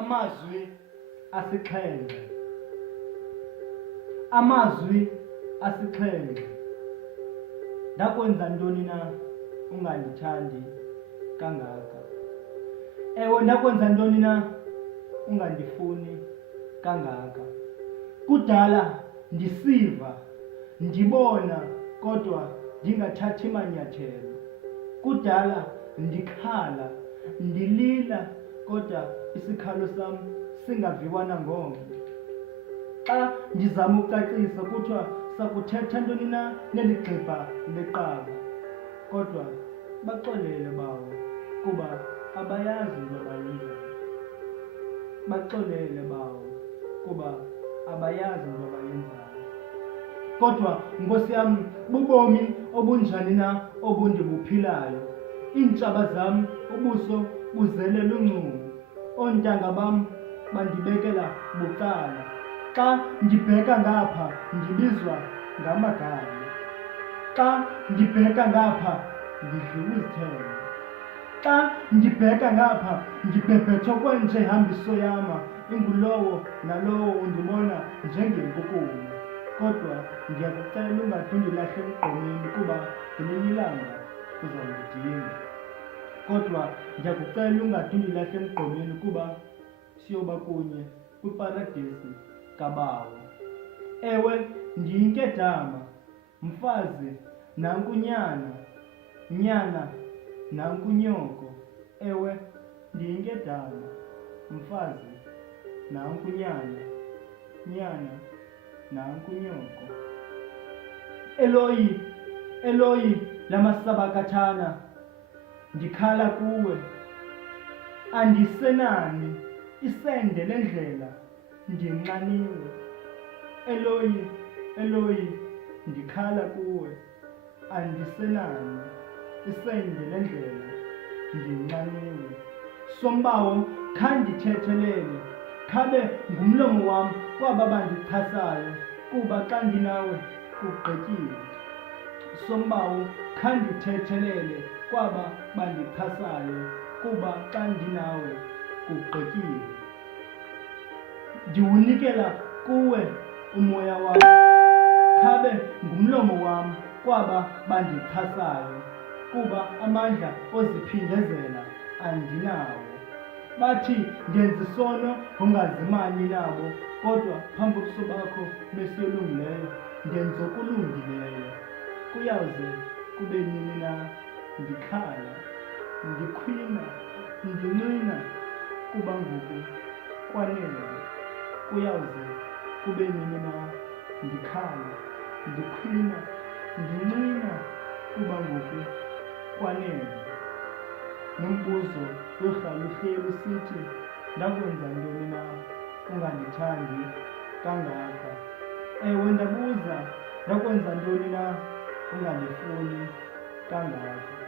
Amazwi asixhenxe. Amazwi asixhenxe. Ndakwenza ntoni na ungandithandi kangaka? Ewe, ndakwenza ntoni na ungandifuni kangaka? Kudala ndisiva, ndibona, kodwa ndingathathi manyathelo. Kudala ndikhala, ndilila, kodwa isikhalo sam singaviwa nangomnye. Xa ndizama ukucacisa kuthiwa sakuthetha ntoni na neli gxibha leqaba, kodwa baxolele bawo kuba abayazi into abayenzayo. Baxolele bawo kuba abayazi into abayenzayo. Kodwa Nkosi yam, bubomi obunjani na obundibuphilayo? Iintshaba zam ubuso buzele luncumo. Oontanga bam bandibekela bucala. Xa ndibheka ngapha ndibizwa ngamagama. Xa ndibheka ngapha ndidliwa izithelo. Xa ndibheka ngapha ndibhebhethwa kwenjehambiso yama. Ingulowo nalowo undibona njengenkukuma. Kodwa ndiyakucela ungade undilahle emgqomeni kuba ngelinye ilanga uzawundidinga. Kodwa ndiyakucela ungade undilahle emgqomeni kuba siyoba kunye kwiparadesi kaBawo. Ewe, ndiyinkedama, mfazi nankunyana, nyana nankunyoko. Ewe, ndiyinkedama, mfazi nankunyana, nyana nankunyoko. Eloyi, Eloyi lamasabakathana, ndikhala kuwe. Andisenani isende lendlela, ndinxaniwe. Eloyi, Eloyi, ndikhala kuwe. Andisenani isende lendlela, ndinxaniwe. Sombawo, khandithethelele, khabe ngumlomo wam kwaba bandichasayo, kuba xa ndinawe kugqityile. Sombawo, khandithethelele kwaba bandichasayo, kuba xa ndinawe kugqityile. Ndiwunikela kuwe umoya wam, khabe ngumlomo wam kwaba bandichasayo, kuba amandla oziphindezela andinawo. Bathi ndenza isono ungazimanyi nabo, kodwa phambi kobuso bakho besiyolungileyo ndenza okulungileyo. Kuyawuze kube nini na ndikhala, ndikhwina, ndinqina, kuba ngoku kwanele. Kuyawuze kube nini na ndikhala, ndikhwina, ndinqina, kuba ngoku kwanele. Nombuzo weRhalu uhleli usithi, ndakwenza ntoni na ungandithandi kangaka? Ewe, ndabuza, ndakwenza ntoni na ungandifuni kangaka?